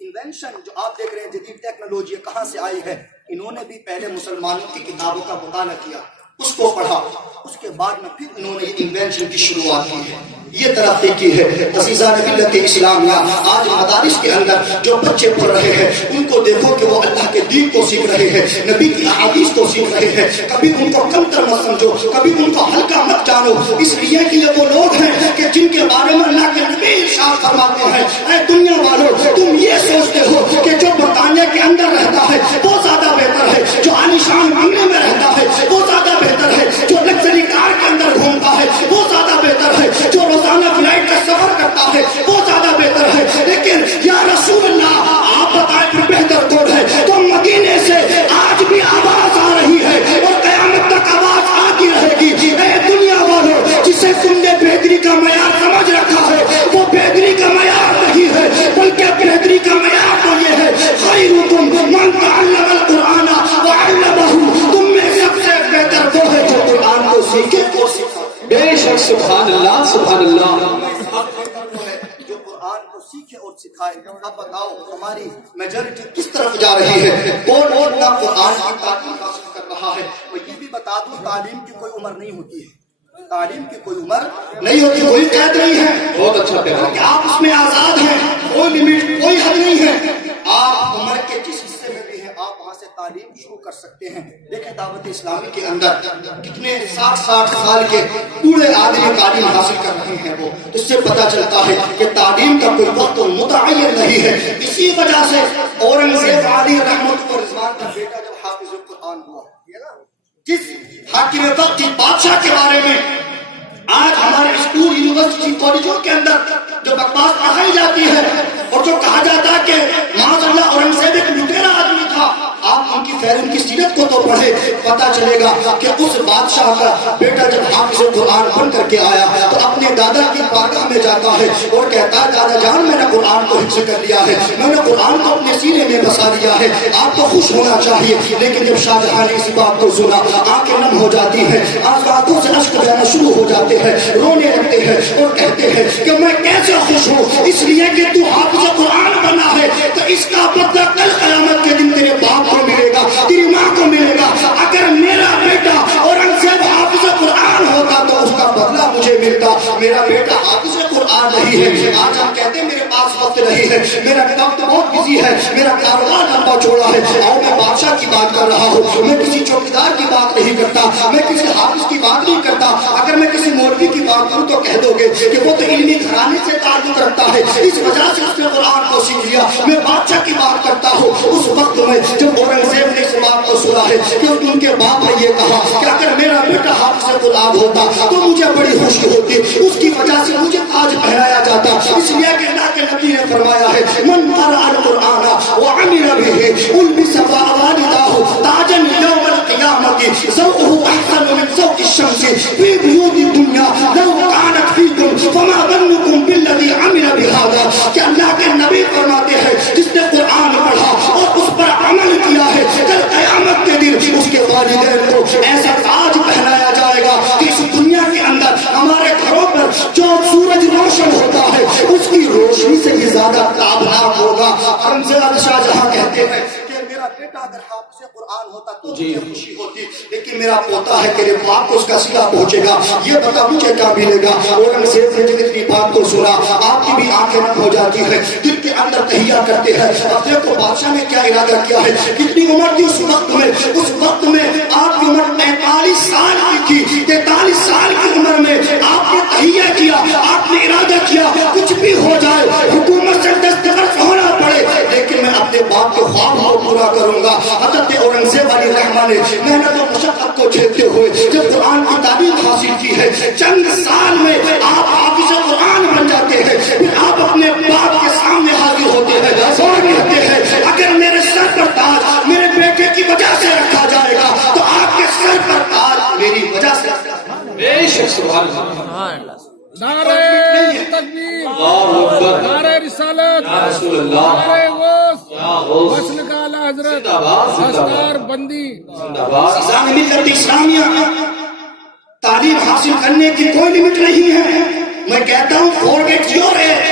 انوینشن جو آپ دیکھ رہے ہیں، جدید ٹیکنالوجی کہاں سے آئی ہے؟ انہوں نے بھی پہلے مسلمانوں کی کتابوں کا مطالعہ کیا، اس کو پڑھا، اس کے بعد میں پھر انہوں نے یہ انوینشن کی شروعات کی ہے، یہ ترقی کی ہے۔ عزیزان ملت اسلامیہ، آج مدارس کے اندر جو بچے پڑھ رہے ہیں ان کو دیکھو کہ وہ اللہ کے دین کو سیکھ رہے ہیں، نبی کی احادیث کو سیکھ رہے ہیں۔ کبھی ان کو کمتر مت سمجھو، کبھی ان کو ہلکا مت جانو، اس لیے کہ یہ وہ لوگ ہیں کہ جن کے بارے میں اللہ کے نبی ارشاد فرماتے ہیں، اے دنیا والوں تم یہ سوچتے ہو کہ جو برطانیہ کے اندر رہتا ہے وہ زیادہ بہتر ہے، جو عالیشان بنگلے میں رہتا ہے وہ زیادہ بہتر ہے، جو سبحان اللہ. جو قرآن کو سیکھے اور سکھائے. اب بتاؤ ہماری میجورٹی کس طرف جا رہی ہے؟ کون اپنا قرآن کی تعلیم حاصل کر رہا ہے؟ اور یہ بھی بتا دوں تعلیم کی کوئی عمر نہیں ہوتی ہے. تعلیم کی کوئی عمر نہیں ہوتی، کوئی قید نہیں ہے. بہت اچھا پیغام. کہ آپ اس میں آزاد ہیں، کوئی لمٹ کوئی حد نہیں ہے. آپ عمر کے جس حصے میں بھی ہیں آپ وہاں سے تعلیم شروع کر سکتے ہیں. دیکھیں دعوت اسلامی کے اندر کتنے 60 سال کے بوڑھے آدمی تعلیم حاصل کر رہے ہیں. وہ اس سے پتہ چلتا ہے کہ تعلیم کا کوئی وقت متعین نہیں ہے. اسی وجہ سے اورنگزیب علی رحمت و رضوان کا بیٹا جب حافظ قرآن ہوا، جس حاکم وقت جس بادشاہ کے بارے میں آج ہمارے اسکول یونیورسٹی کالجوں کے اندر جو بکواس پڑھائی جاتی ہے اور جو کہا جاتا ہے کہ معاذ اللہ اورنگزیب ایک لٹیرا آدمی تھا، آپ ان کی ان کی سیرت کو تو پڑھے، پتہ چلے گا کہ اس بادشاہ کا بیٹا جب حافظ قرآن بن کر کے آیا تو اپنے دادا کی بارگاہ میں جاتا ہے اور کہتا ہے دادا جان میں نے قرآن کو حفظ کر لیا ہے، میں نے قرآن کو اپنے سینے میں بسا لیا ہے، آپ کو خوش ہونا چاہیے. لیکن جب شاہ جہاں نے اسی بات کو سنا آنکھیں نم ہو جاتی ہیں، آنکھوں سے اشک بہنا شروع ہو جاتے ہیں، رونے لگتے ہیں اور کہتے ہیں کہ میں کیسے خوش ہوں، اس لیے کہ تو حافظ قرآن بنا ہے تو اس کا بدلہ کل قیامت کے دن تیرے باپ کو ملے گا، تیری ماں کو ملے گا. اگر میرا بیٹا اورنگزیب حافظ قرآن ہوتا تو اس کا بدلہ مجھے ملتا. میرا بیٹا حافظ قرآن نہیں ہے. آج ہم کہتے ہیں میرے پاس وقت نہیں ہے، میرا وقت بہت بزی ہے، میرا کاروبار لمبا چوڑا ہے. اور میں بادشاہ کی بات کر رہا ہوں، میں کسی چوکیدار کی بات نہیں کرتا، میں کسی حافظ کی بات نہیں کرتا. اگر میں کسی مولوی کی بات کروں تو کہہ دو گے کہ وہ تو علمی گھرانے سے تعلق رکھتا ہے، اس وجہ سے اس نے قرآن کو سیکھ لیا. میں بادشاہ کی بات کرتا ہوں. اس وقت میں جب اورنگزیب نے اس بات کو سنا ہے کہ ان کے باپ نے یہ کہا کہ اگر میرا بیٹا حافظ قرآن ہوتا تو مجھے بڑی خوشی ہوتی، اس کی وجہ سے مجھے تاج پہنایا جاتا. اس لیے کہ اللہ کے نبی نے فرمایا ہے من قرأ القرآن وعمل به البس والداه تاجا يوم القيامة ذوقه احسن من ذوق الشمس في بيوت الدنيا لو كانت فيكم فما ظنكم بالذي عمل بهذا. کہ اللہ کے نبی فرماتے ہیں جس نے قرآن پڑھا اور اس پر عمل کیا ہے کل قیامت کے دن اس کے والدین کو ایسا تاج پہنایا جائے گا کہ اس دنیا کے اندر ہمارے گھروں پر جو سورج روشن ہوتا ہے اس کی روشنی سے بھی زیادہ تابناک ہوگا. اورنگزیب شاہ جہاں کہتے ہیں کہ میرا بیٹا اگر حافظ قرآن ہوتا تو مجھے خوشی ہوتی، لیکن میرا پوتا ہے تیرے باپ کو اس کا صلہ پہنچے گا، یہ بتا مجھے کیا ملے گا. اورنگزیب نے جب اتنی بات کو سنا آپ کی بھی آنکھیں نم ہو جاتی ہے، دل کے اندر تہیا کرتے ہیں. اب دیکھو بادشاہ نے کیا ارادہ کیا ہے، کتنی عمر تھی اس وقت میں. اس وقت میں آپ کی عمر 43 سال کی تھی. 43 سال کی عمر میں آپ نے تہیا کیا، آپ نے ارادہ کیا کچھ بھی ہو جائے، حکومت سے دستبرد ہونا پڑے لیکن میں اپنے باپ کے خواب کو پورا کروں گا. حضرت اورنگزیب علی رحمٰن نے محنت و مشقت کو جھیلتے ہوئے جب قرآن کی تعلیم حاصل کی ہے، چند سال میں آپ حافظ قرآن بن جاتے ہیں. پھر آپ اپنے باپ کے سامنے حاضر ہوتے ہیں اور کہتے ہیں اگر میرے سر پر تاج میرے بیٹے کی وجہ سے رکھا جائے گا تو آپ کے سر پر تاج میری وجہ سے رکھا جائے گا. بے شک سبحان اللہ. نعرہ تکبیر، نعرہ رسالت، نعرہ وصل کا اعلیٰ حضرت، دستار بندی. عزیزان ملت اسلامیہ، تعلیم حاصل کرنے کی کوئی لمٹ نہیں ہے. میں کہتا ہوں forget your age.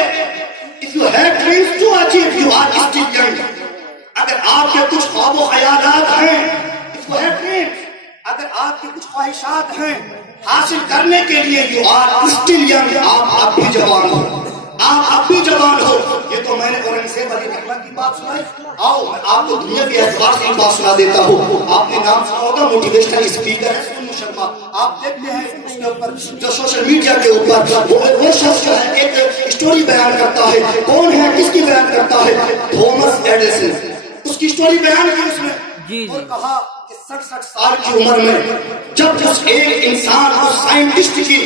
If you have dreams to achieve, you are still young. اگر آپ کے کچھ خواب و خیالات ہیں، if you have dreams، اگر آپ کی کچھ خواہشات ہیں حاصل کرنے کے لیے you are still young. آپ اب بھی جوان ہو، آپ اب بھی جوان ہو. یہ تو میں نے اورنگزیب علی رحمٰن کی بات سنائی. آؤ میں آپ کو دنیا کے اعتبار سے ایک بات سنا دیتا ہوں. آپ نے نام سنا ہوگا موٹیویشنل اسپیکر ہے سونو شرما. آپ دیکھتے ہیں اس کے اوپر جو سوشل میڈیا کے اوپر وہ شخص جو ہے ایک اسٹوری بیان کرتا ہے. کون ہے، کس کی بیان کرتا ہے؟ Thomas Edison. اس کی اسٹوری بیان کی اس نے اور کہا 67 سال کی عمر میں جب اس ایک انسان اور سائنٹسٹ کی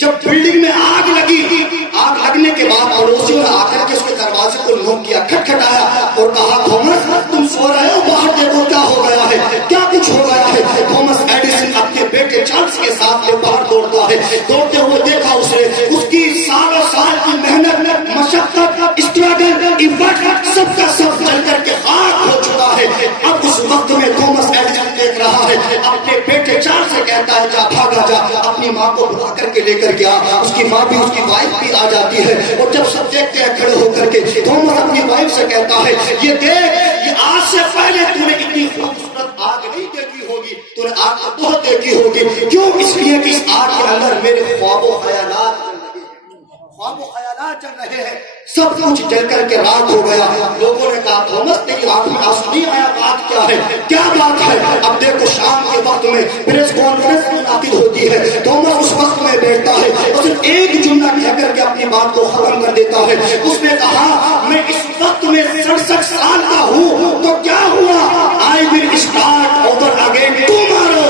جب بلڈنگ میں آگ لگی، آگ لگنے کے بعد پڑوسیوں نے آ کر کے اس کے دروازے کو نوک کیا، کھٹکھٹایا اور کہا تھامس تم سو رہے ہو، باہر دیکھو کیا ہو گیا ہے، کیا کچھ ہو گیا ہے. تھامس ایڈیسن اپنے بیٹے چارلس کے ساتھ میں باہر دوڑتا ہے. دوڑتے ہوئے دیکھا اسے، اس کی سالوں سال کی محنت، مشقت، اسٹرگل، ایفرٹ سب کا سب جل کر کے خاک ہو چکا ہے. اب اس وقت میں تھامس ایڈیسن دیکھ رہا ہے، اپنے بیٹے چارلس سے کہتا ہے جا بھاگا جا، اپنی اپنی ماں کو بلا کر کے لے کر گیا. اس کی ماں بھی اس کی وائف بھی آ جاتی ہے, اور جب سب دیکھتے ہیں کھڑے ہو کر کے, تھامس اپنی وائف سے کہتا ہے یہ دیکھ, یہ آج سے پہلے تو نے اتنی خوبصورت آگ نہیں دیکھی ہوگی, تو نے آگ تو بہت دیکھی ہوگی. کیوں؟ اس لیے کہ اس آگ کے اندر میرے خواب و خیالات چل رہے ہیں. سب کچھ جل کر کے راکھ ہو گیا. لوگوں نے کہا تھامس تیری آنکھ میں آنسو نہیں آیا, بات کیا ہے, کیا بات ہے؟ اب دیکھو شام کے وقت میں پریس کانفرنس منعقد ہوتی ہے. تھامس اس وقت میں بیٹھتا ہے اور صرف ایک جملہ کہہ کر کے اپنی بات کو ختم کر دیتا ہے. اس نے کہا میں اس وقت میں 67 سال کا ہوں تو کیا ہوا, I will start over again tomorrow,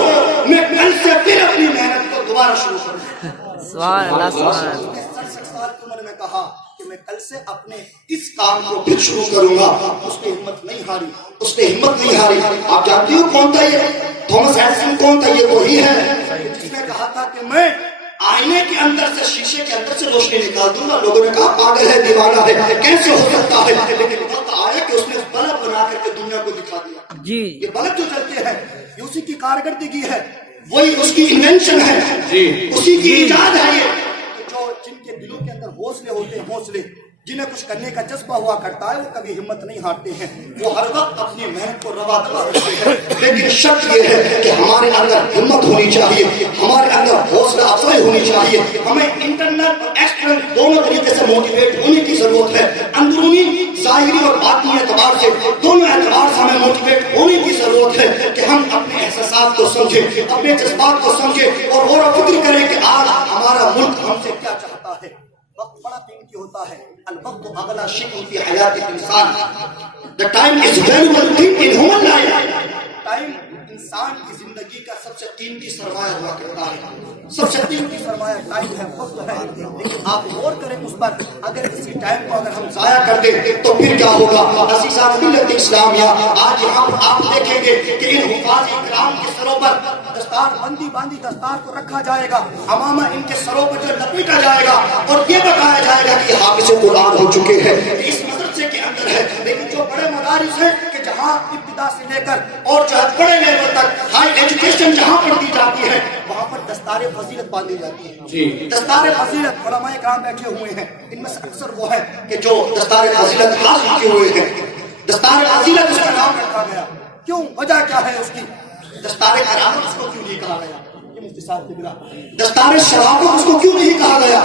میں کل سے پھر اپنی محنت کو دوبارہ شروع کروں. سبحان اللہ, سبحان اللہ. 67 سال کی عمر میں کہا کہ میں کل سے اپنے اس کام کو پھر شروع کروں گا. اس نے ہمت نہیں ہاری, اس نے ہمت نہیں ہاری. آپ جانتے ہو کون تھا یہ تھامس ایڈیسن؟ کون تھا یہ؟ وہی ہے جس نے کہا تھا کہ میں آئینے کے اندر سے, شیشے کے اندر سے روشنی نکال دوں گا. لوگوں نے کہا پاگل ہے, دیوانہ ہے, کیسے ہو سکتا ہے؟ لیکن وقت آیا کہ اس نے بلب بنا کر کے دنیا کو دکھا دیا. جی, یہ بلب جو چلتے ہیں یہ اسی کی کارکردگی ہے, وہی اس کی انوینشن ہے, اسی کی ایجاد ہے. یہ جن کے دلوں کے اندر حوصلے ہوتے ہیں, حوصلے, جنہیں کچھ کرنے کا جذبہ ہوا کرتا ہے, وہ کبھی ہمت نہیں ہارتے ہیں. وہ ہر وقت اپنی محنت کو روا دوا کرتے ہیں. لیکن شرط یہ ہے کہ ہمارے اندر ہمت ہونی چاہیے, ہمارے اندر حوصلہ افزائی ہونی چاہیے. ہمیں انٹرنل اور ایکسٹرنل دونوں طریقے سے موٹیویٹ ہونے کی ضرورت ہے. اندرونی, ظاہری اور باطنی اعتبار سے, دونوں اعتبار سے ہمیں موٹیویٹ ہونے کی ضرورت ہے کہ ہم اپنے احساسات کو سمجھیں, اپنے جذبات کو سمجھیں اور غور و فکر کریں کہ آج ہمارا ملک ہم سے کیا چاہتا ہے. وقت بڑا قیمتی ہوتا ہے. الوقت اغلا شیء فی حیات الانسان. The time is valuable thing in human life. Time انسان کی زندگی کا سب سے قیمتی سرمایہ ہوا کرتا ہے. سب سے قیمتی سرمایہ ٹائم ہے, وقت ہے. لیکن آپ غور کریں اس پر, اگر کسی ٹائم کو اگر ہم ضائع کر دیں تو پھر کیا ہوگا؟ عزیزان ملت اسلامیہ, آج یہاں پر آپ دیکھیں گے کہ ان حفاظ کرام کے سروں پر دستار بندی باندھی دستار کو رکھا جائے گا, عمامہ ان کے سروں پر جو لپیٹا جائے گا, اور یہ بتایا جائے گا کہ حافظ قرآن ہو چکے ہیں, اس مدرسے کے اندر ہے. لیکن جو بڑے مدارس ہیں کہ جہاں ابتدا سے لے کر اور جو ہے بڑے لیول تک ہائی ایجوکیشن جہاں پر دی جاتی ہے, وہاں پر دستار فضیلت باندھی جاتی ہے. دستار فضیلت, علماء کرام بیٹھے ہوئے ہیں, ان میں سے اکثر وہ ہے کہ جو دستار فضیلت حاصل کیے ہوئے ہیں. دستار فضیلت اس کا نام رکھا گیا, کیوں؟ وجہ کیا ہے اس کی؟ دستار کرامت اس کو کیوں نہیں کہا گیا؟ یہ مفتی صاحب کے بلا دستار شرافت اس کو کیوں نہیں کہا گیا؟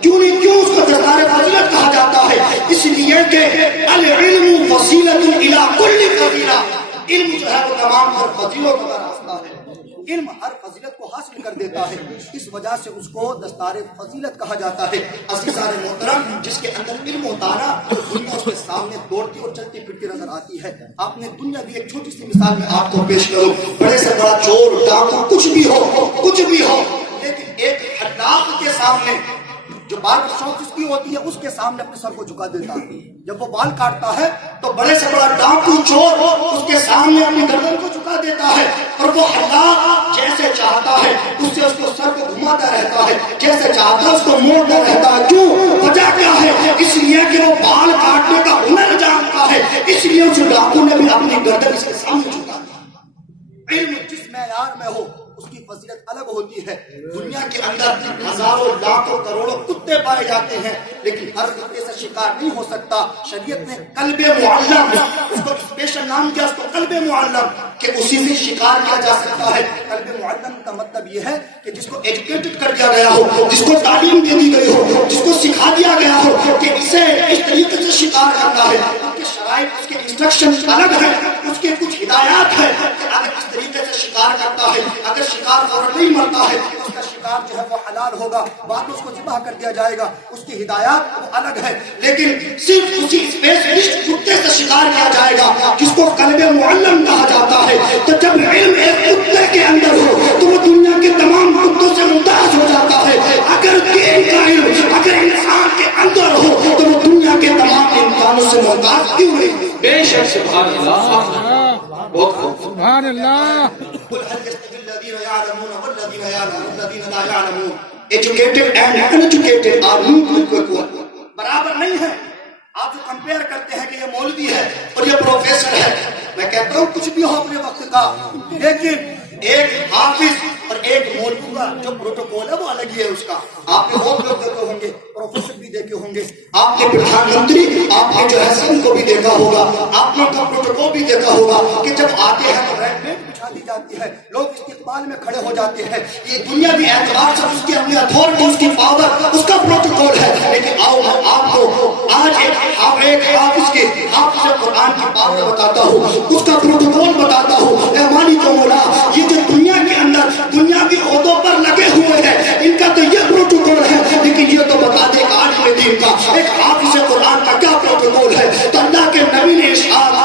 کیوں نہیں, کیوں اس کو دستار فضیلت کہا جاتا ہے؟ اس لیے کہ العلم وسیلۃ الی کل فضیلہ, علم جو ہے وہ تمام ہر فضیلوں کا راستہ ہے. علم ہر فضیلت کو حاصل کر دیتا ہے, اس وجہ سے اس کو دستار فضیلت کہا جاتا ہے. عزیزان محترم, جس کے اندر علم ہوتا ہے نا, تو دنیا اس کے سامنے دوڑتی اور چلتی پھرتی نظر آتی ہے. آپ نے دنیا بھی ایک چھوٹی سی مثال میں آپ کو پیش کروں, بڑے سے بڑا چور, ڈاکو, کچھ بھی ہو, لیکن ایک حداق کے سامنے جو باربر شاپ جس کی ہوتی ہے اس کے سامنے اپنے سر کو جھکا دیتا ہے. جب وہ بال کاٹتا ہے تو بڑے سے بڑا ڈاکو چور اس کے سامنے اپنی گردن کو جھکا دیتا ہے, اور وہ حلاق جیسے چاہتا ہے اس سے اس کو سر کو گھماتا رہتا ہے, جیسے چاہتا ہے اس کو موڑتا رہتا ہے. کیوں؟ وجہ کیا ہے؟ اس لیے کہ وہ بال کاٹنے کا ہنر جانتا ہے, اس لیے اس ڈاکو نے بھی اپنی گردن اس کے سامنے جھکا دی. علم جس معیار میں ہو اس کی فضیلت الگ ہوتی ہے. دنیا کے اندر ہزاروں لاکھوں کروڑوں کتے پائے جاتے ہیں, لیکن ہر کتے سے شکار نہیں ہو سکتا. شریعت نے قلب معلم, اس کو اسپیشل نام دیا, اس کو قلب معلم, کہ اسی سے شکار کیا جا سکتا ہے. قلب معلم کا مطلب یہ ہے کہ جس کو ایجوکیٹڈ کر دیا گیا ہو, جس کو تعلیم دے دی گئی ہو, جس کو سکھا دیا گیا ہو کہ اسے اس طریقے سے شکار کرنا ہے. اس کے شرائط, اس کے انسٹرکشن الگ ہے, اس کے کچھ ہدایات ہے کہ اگر اس طریقے سے شکار کرتا ہے, اگر شکار فوراً نہیں مرتا ہے, اس کا شکار جو ہے وہ حلال ہوگا, بعد میں اس کو ذبح کر دیا جائے گا. اس کی ہدایات وہ الگ ہے. لیکن صرف اسی اسپیشلسٹ کتے سے شکار کیا جائے گا جس کو قلب معلم کہا جاتا ہے. تو جب علم ایک کتے کے اندر ہو تو وہ دنیا کے تمام کتوں سے ممتاز ہو جاتا ہے. اگر دین کا علم اگر انسان کے اندر ہو تو وہ دنیا کے تمام انسانوں سے ممتاز کیوں نہیں؟ بے شک, سبحان اللہ, بہت خوب, سبحان اللہ. Educated and uneducated are not equal. برابر نہیں ہے. آپ جو کمپیئر کرتے ہیں کہ یہ مولوی ہے اور یہ پروفیسر ہے, میں کہتا ہوں کچھ بھی ہو اپنے وقت کا, لیکن ایک حافظ اور ایک مولوی ہوگا جو پروٹوکول ہے وہ الگ ہی ہے اس کا. آپ نے بہت لوگ دیکھے ہوں گے, پروفیسر بھی دیکھے ہوں گے, آپ نے پردھان منتری آپ نے جو ہے سن کو بھی دیکھا ہوگا, آپ نے ان کا پروٹوکول بھی دیکھا ہوگا کہ جب آتے ہیں تو ریڈ میٹ بچھا دی جاتی ہے, لوگ استقبال میں کھڑے ہو جاتے ہیں. یہ دنیاوی اعتبار سے اس کی اپنی اتھارٹی, اس کی پاور, اس کا پروٹوکول ہے. لیکن آؤ میں آپ کو آج ایک حافظ کے حافظ قرآن کی پاور بتاتا ہوں, اس کا پروٹوکول بتاتا ہوں. اے مالک و مولا, یہ جو دنیا کے اندر دنیاوی عہدوں پر لگے ہوئے ہیں ان کا تو یہ پروٹوکول ہے, لیکن یہ تو بتا دے کہ عالم دین کا ایک حافظ قرآن کا کیا پروٹوکول ہے. تو اللہ کے نبی نے ارشاد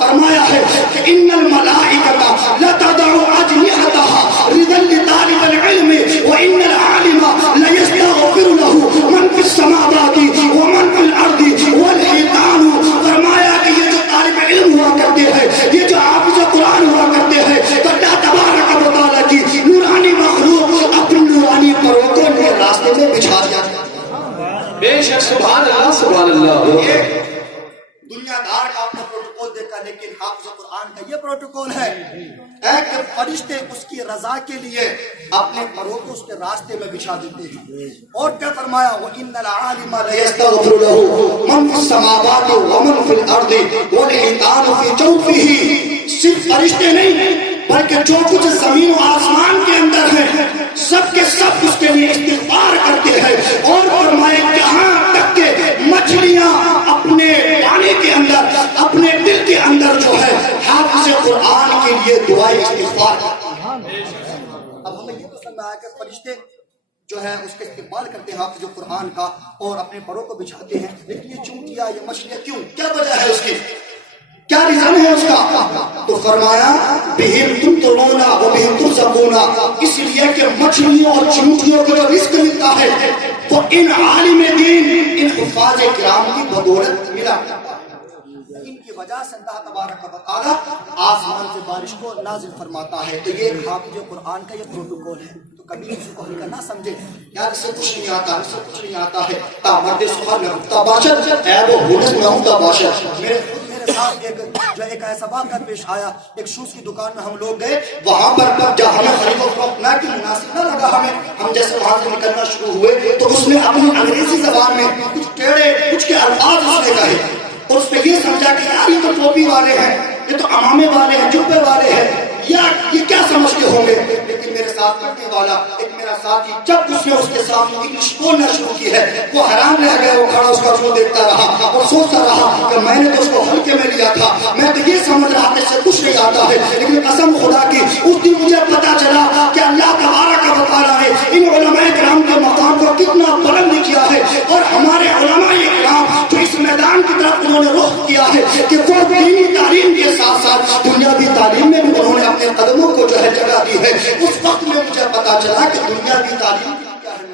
فرمایا ہے کہ ان الملائکۃ لا تدع اجنحتها رضا لطالب العلم وان العالم لیستغفر له من في السماوات ومن في الارض والحيطان. فرمایا کہ یہ جو طالب علم ہوا کرتے ہیں, یہ جو حافظ قرآن ہوا کرتے ہیں, تو اللہ تبارک و تعالیٰ کی نورانی مخلوق اپنی نورانی پروں کو نئے راستے میں بچھا دیا. بے شک سبحان اللہ سبحان اللہ. دنیا دار کا اپنا پروٹوکول دیکھا, لیکن حافظ قرآن کا یہ پروٹوکول ہے کہ فرشتے اس کی رضا کے لیے اپنے پروں کو اس کے راستے میں بچھا دیتے ہیں. اور کیا فرمایا, وَإِنَّ الْعَالِمَ لَيَسْتَغْفِرُ لَهُ مَنْ فِي السَّمَاوَاتِ وَمَنْ فِي الْأَرْضِ وَالْحِيطَانُ فِي جَوْفِهِ. صرف فرشتے نہیں بلکہ جو کچھ زمین و آسمان کے اندر ہے سب کے سب اس کے لیے استغفار کرتے ہیں. اور فرمائے جہاں تک کہ مچھلیاں اپنے پانی کے اندر, اپنے دل کے اندر جو ہے حافظ قرآن کے لیے دعائیں استغفار کرتی ہیں. اب ہمیں یہ تو سمجھ آیا کہ فرشتے جو ہے اس کے استقبال کرتے ہیں حافظ قرآن کا اور اپنے پروں کو بچھاتے ہیں, لیکن یہ چونٹیاں, یہ مچھلیاں کیوں, کیا وجہ ہے اس کی, کیا ریزن ہے اس کا؟ تو فرمایا بہم تمترون و بہم ترزقون, اس لیے کہ مچھلیوں اور چونٹیوں کو جو رزق ملتا ہے وہ ان عالم دین, ان حفاظ کرام کی بدولت ملا. ان کی وجہ سے اللہ تبارک و تعالیٰ آسمان سے بارش کو نازل فرماتا ہے. تو یہ حافظ قرآن کا یہ پروٹوکول ہے. تو کبھی کسی کو ہلکا نہ سمجھے, یار اس سے کچھ نہیں آتا, اس سے کچھ نہیں آتا ہے. تامد سخر میں ہوتا باشد ہے وہ بھولس میں ہوتا باشد. میرے ساتھ ایک ایسا واقعہ پیش آیا, ایک شوز کی دکان میں ہم لوگ گئے, وہاں پر جب ہمیں خرید و فروخت نہ کی مناسب نہ لگا ہم جیسے وہاں سے نکلنا شروع ہوئے تو اس نے اپنی انگریزی زبان میں کچھ ٹیڑے کچھ کے الفاظ اس نے کہے, اور اس نے یہ سمجھا کہ یار یہ تو ٹوپی والے ہیں, یہ تو امامے والے ہیں, جبے والے ہیں, یا یہ کیا سمجھتے ہوں گے. لیکن میرے ساتھ پڑھنے والا ایک میرا ساتھی, جب اس نے اس کے سامنے انگلش بولنا شروع کی ہے وہ حیران رہ گیا, وہ کھڑا اس کا منہ دیکھتا رہا اور سوچتا رہا کہ میں نے تو اس کو ہلکے میں لیا تھا, میں تو یہ سمجھ رہا تھا اس سے کچھ نہیں آتا ہے. لیکن قسم خدا کی اس دن مجھے پتا چلا کہ اللہ تبارک و تعالیٰ نے ان علماء کرام کے مقام کو کتنا بلند کیا ہے, اور ہمارے علماء کرام جو اس میدان کی طرف انہوں نے رخ کیا ہے کہ وہ دینی تعلیم کے ساتھ ساتھ دنیاوی تعلیم میں بھی انہوں نے اپنے قدموں کو جو ہے جگہ دی ہے. اس وقت میں مجھے پتا چلا کہ دنیاوی تعلیم کیا ہے.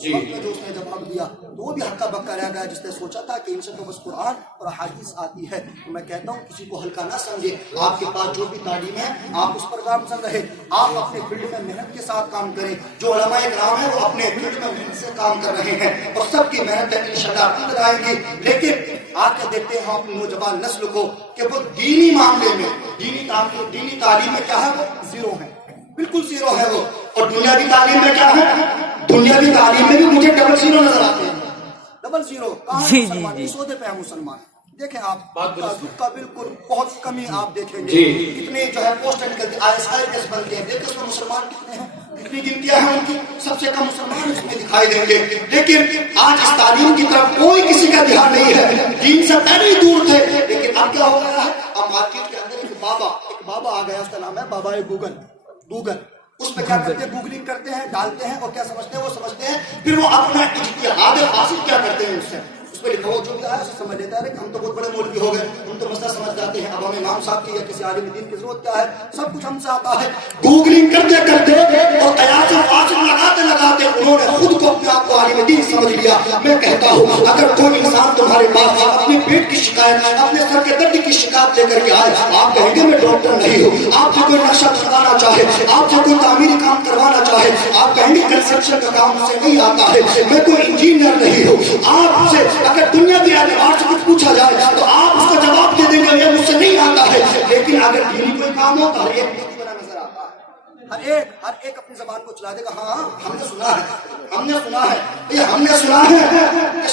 جی جو اس نے جواب دیا تو وہ بھی ہکا بکا رہ گیا, جس نے سوچا تھا کہ ان سے تو بس قرآن اور احادیث آتی ہے. تو میں کہتا ہوں کسی کو ہلکا نہ سمجھے, آپ کے پاس جو بھی تعلیم ہے آپ اس پر گامزن رہے, آپ اپنے فیلڈ میں محنت کے ساتھ کام کریں. جو علماء کرام ہیں وہ اپنے فیلڈ میں محنت سے کام کر رہے ہیں اور سب کی محنت انشاءاللہ اندر آئیں گی. لیکن آ کے دیکھتے ہیں اپنی نوجوان نسل کو کہ وہ دینی معاملے میں دینی تعلیم میں کیا ہے, وہ زیرو ہے, بالکل زیرو ہے وہ. اور دنیاوی تعلیم میں کیا ہے, دنیاوی تعلیم میں بھی مجھے ڈبل زیرو نظر آتے ہیں. ڈبل زیرو کہاں سودے پہ ہے مسلمان. دیکھیں آپ کا بالکل بہت کمی آپ دیکھیں گے, کتنے جو ہے پوسٹر نکلتے ISIS بنتے ہیں, دیکھیں اس میں مسلمان کتنے ہیں, کتنی گنتیاں ہیں ان کی, سب سے کم مسلمان اس میں دکھائی دیں گے. لیکن آج اس تعلیم کی طرف کوئی کسی کا دھیان نہیں ہے, دین سے پہلے ہی دور تھے. لیکن اب کیا ہو گیا ہے, اب مارکیٹ کے اندر ایک بابا آ گیا, اس کا نام ہے بابا گوگل. اس پہ کیا کرتے ہیں, گوگلنگ کرتے ہیں, ڈالتے ہیں, اور کیا سمجھتے ہیں, وہ سمجھتے ہیں, پھر وہ اپنا اجتہاد حاصل کیا کرتے ہیں اس سے, اس پہ لکھا ہو جو بھی آیا اسے سمجھ لیتا ہے کہ ہم تو بہت بڑے مولوی ہو گئے, ہم تو مسئلہ سمجھ جاتے ہیں, اب ہمیں امام صاحب کی یا کسی عالم دین کی ضرورت کیا ہے, سب کچھ ہم سے آتا ہے. گوگلنگ کرتے کرتے اور قیاس و فاصل لگاتے انہوں نے خود کو اپنے آپ کو عالم دین سمجھ لیا. میں کہتا ہوں اگر کوئی انسان تمہارے پاس اپنے پیٹ کی شکایت, اپنے سر کے درد کی شکایت لے کر کے آئے, آپ کہیں گے میں ڈاکٹر نہیں ہوں. آپ سے کوئی نقشہ کروانا چاہے, آپ سے کوئی تعمیری کام کروانا چاہے, آپ کہیں گے کنسٹرکشن کا کام مجھ سے نہیں آتا ہے, میں کوئی انجینئر نہیں ہوں. آپ سے اگر دنیا کے اعتبار سے کچھ پوچھا جائے تو آپ اس کا جواب دے دیں گے یہ مجھ سے نہیں آتا ہے. لیکن اگر دینی کوئی کام ہوتا ہے ایک بنا نظر آتا ہے. ہر ایک اپنی زبان کو چلا دے گا ہاں ہم نے سنا ہے کہ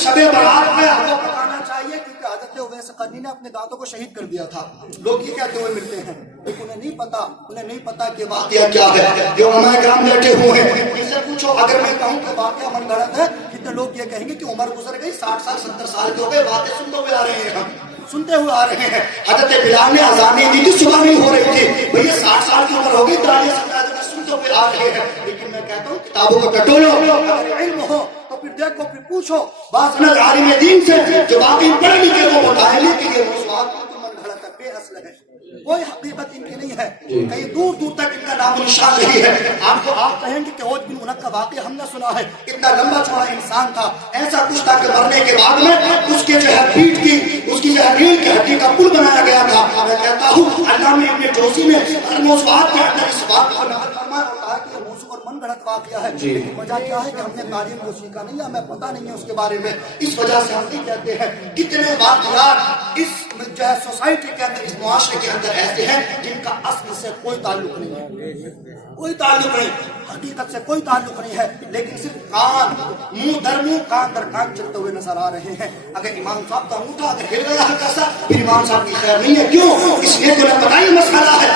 شب برات میں حلوہ پکانا چاہیے کیونکہ حضرت اویس قرنی نے اپنے دانتوں کو شہید کر دیا تھا. لوگ یہ کہتے ہوئے ملتے ہیں لیکن انہیں نہیں پتا کہ واقعہ کیا ہے. جو علماء کرام بیٹھے ہوئے ہیں ان سے پوچھو اگر میں کہوں کہ واقعہ من گھڑت ہے کتنے لوگ یہ کہیں گے کہ عمر گزر گئی 60 سال 70 سال کے ہو گئے باتیں سنتے ہوئے آ رہے ہیں. حضرت بلال نے اذانیں دی تھی صبح نہیں ہو رہی تھی بھئی 60 سال کی عمر ہو گئی داڑھی سنتے ہوئے آ رہے ہیں. لیکن میں کہتا ہوں کتابوں کو ٹٹولو اگر علم ہو تو پھر دیکھو پھر پوچھو بعض عالم دین سے جو باقی پڑھ لکھے وہ بتائیں لیکن یہ موضوعات من گھڑت ہے بے اصل ہے کوئی حقیقت ان کی نہیں ہے کہیں دور دور تک ان کا نام و نشان نہیں ہے. آپ کہیں گے کہ عوج بن عنق کا واقعہ ہم نے سنا ہے اتنا لمبا چوڑا انسان تھا ایسا کچھ تھا کہ مرنے کے بعد میں اس کے جو ہے پیٹ کی اس کی جو ہے ریڑھ کی ہڈی کا پل بنایا گیا تھا. میں کہتا ہوں علامہ ابن جوزی نے ہر موضوعات کے اندر اس بات کو نقل فرمایا اور کہا کہ یہ موضوع اور من گھڑت واقعہ ہے. لیکن وجہ کیا ہے کہ ہم نے تعلیم کو سیکھا نہیں ہے ہمیں پتہ نہیں ہے اس کے بارے میں. اس وجہ سے ہم نہیں کہتے ہیں کتنے واقعات اس جو ہے سوسائٹی کے اندر اس معاشرے کے اندر ایسے ہیں جن کا اصل سے کوئی تعلق نہیں ہے حقیقت سے کوئی تعلق نہیں ہے لیکن صرف کان منہ در منہ کان در کان چلتے ہوئے نظر آ رہے ہیں. اگر امام صاحب کا انگوٹھا اگر ہل گیا ہلکا سا پھر امام صاحب کی خیر نہیں ہے. کیوں؟ اس لیے تو نہ پتہ ہی مسئلہ ہے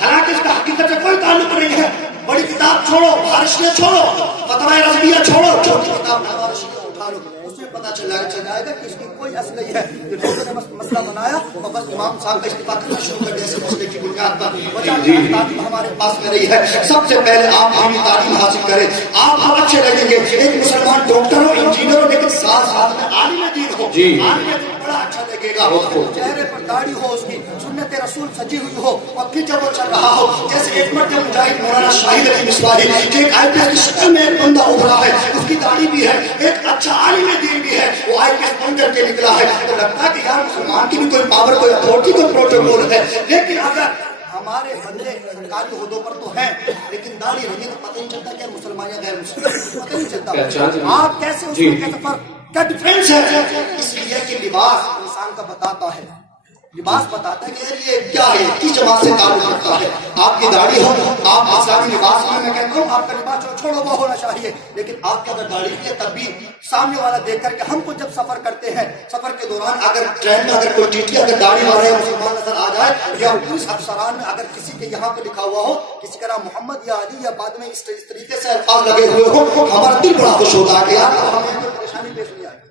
حالانکہ اس کا حقیقت سے کوئی تعلق نہیں ہے. بڑی کتاب چھوڑو فارشیہ چھوڑو فتوی رضویہ چھوڑو چھوٹی کتاب فارشیہ اٹھا لو اس سے پتہ چل جائے گا کہ اس کی کوئی اصل نہیں ہے. جو لوگوں نے مسئلہ بنایا اور بس امام صاحب کا استعفیٰ کرنا شروع کر دیا اس مسئلے کی بنیاد پر. وجہ تعلیم ہمارے پاس میں رہی ہے. سب سے پہلے آپ ہمیں تعلیم حاصل کریں. آپ اچھے لگیں گے ایک مسلمان ڈاکٹر ہو انجینئر ہو لیکن ساتھ میں عالم دین ہو. عالم دین بڑا اچھا لگے گا. چہرے پر داڑھی ہو اس کی سنت رسول سجی ہوئی ہو اور پھر جب وہ چل رہا ہو جیسے ایک مرتبہ مجاہد مولانا شاہد علی مصباحی کہ ایک آئی پی ایس کی شکل میں ایک بندہ ابھرا ہے اس کی داڑھی بھی ہے ایک اچھا عالم دین بھی ہے وہ آئی پی ایس بن کر کے نکلا ہے تو لگتا ہے کہ یار مسلمان کی بھی کوئی پاور کوئی اتھارٹی کوئی پروٹوکول ہے. لیکن اگر ہمارے بندے سرکاری عہدوں پر تو ہیں لیکن داڑھی رہی تو پتہ نہیں چلتا کہ مسلمان یا غیر مسلم پتہ نہیں چلتا. آپ کیسے اس میں کیسے فرق کیا ڈفرینس ہے؟ اس لیے کہ لباس انسان کا بتاتا ہے لباس بتاتا ہے کہ یہ کیا ہے کس جماعت سے تعلق رکھتا ہے. آپ کی داڑھی ہو آپ اسلامی لباس میں کہتا ہوں آپ کا لباس چھوڑو وہ ہونا چاہیے لیکن آپ کی اگر داڑھی ہے تب بھی سامنے والا دیکھ کر کے ہم کو جب سفر کرتے ہیں سفر کے دوران اگر ٹرین میں اگر کوئی ٹی اگر داڑھی والے مسلمان نظر آ جائے یا پولیس افسران میں اگر کسی کے یہاں پہ لکھا ہوا ہو کسی کا نام محمد یا علی یا بعد میں اس طریقے سے الفاظ لگے ہوئے ہو ہمارا دل بڑا خوش ہوتا ہے کہ یار ہمیں کوئی پریشانی پیش نہیں آئے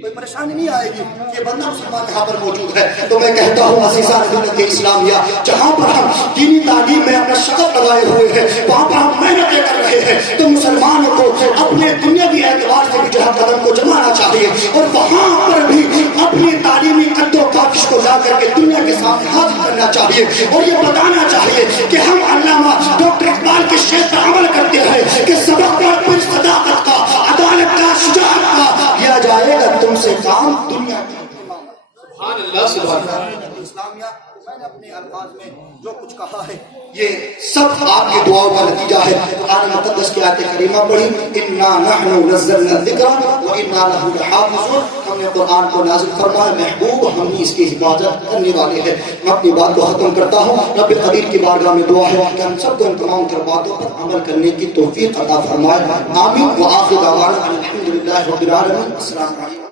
کوئی پریشانی نہیں آئے گی کہ بندہ مسلمان یہاں پر موجود ہے. تو میں کہتا ہوں عزیزان ملت اسلامیہ جہاں پر ہم دینی تعلیم میں اپنا شغف لگائے ہوئے ہیں وہاں پر ہم محنتیں کر رہے ہیں تو مسلمانوں کو اپنے دنیاوی اعتبار سے بھی جو ہے قدم کو جمانا چاہیے اور وہاں پر بھی اپنی تعلیمی قد و کاوش کو لا کر کے دنیا کے سامنے حاضر کرنا چاہیے اور یہ بتانا چاہیے کہ ہم علامہ ڈاکٹر اقبال کے شعر پر عمل کرتے ہیں کہ سبق پر صداقت کا عدالت کا شجاعت کا کیا جائے گا تم سے کام دنیا کی سبحان اللہ سبحان اللہ. اسلامیہ میں نے اپنے الفاظ میں جو کچھ کہا ہے یہ سب آپ کی دعاؤں کا نتیجہ ہے. قرآن مقدس کی آیت کریمہ پڑھی انا نحن نزلنا الذکر وانا له لحافظون. ہم نے قرآن کو نازل فرمایا محبوب ہم ہی اس کی حفاظت کرنے والے ہیں. میں اپنی بات کو ختم کرتا ہوں. رب قدیر کی بارگاہ میں دعا ہے کہ ہم سب کو ان تمام تر باتوں پر عمل کرنے کی توفیق عطا فرمائے. آمین. وآخر دعوانا الحمدللہ رب العالمین. السلام علیکم.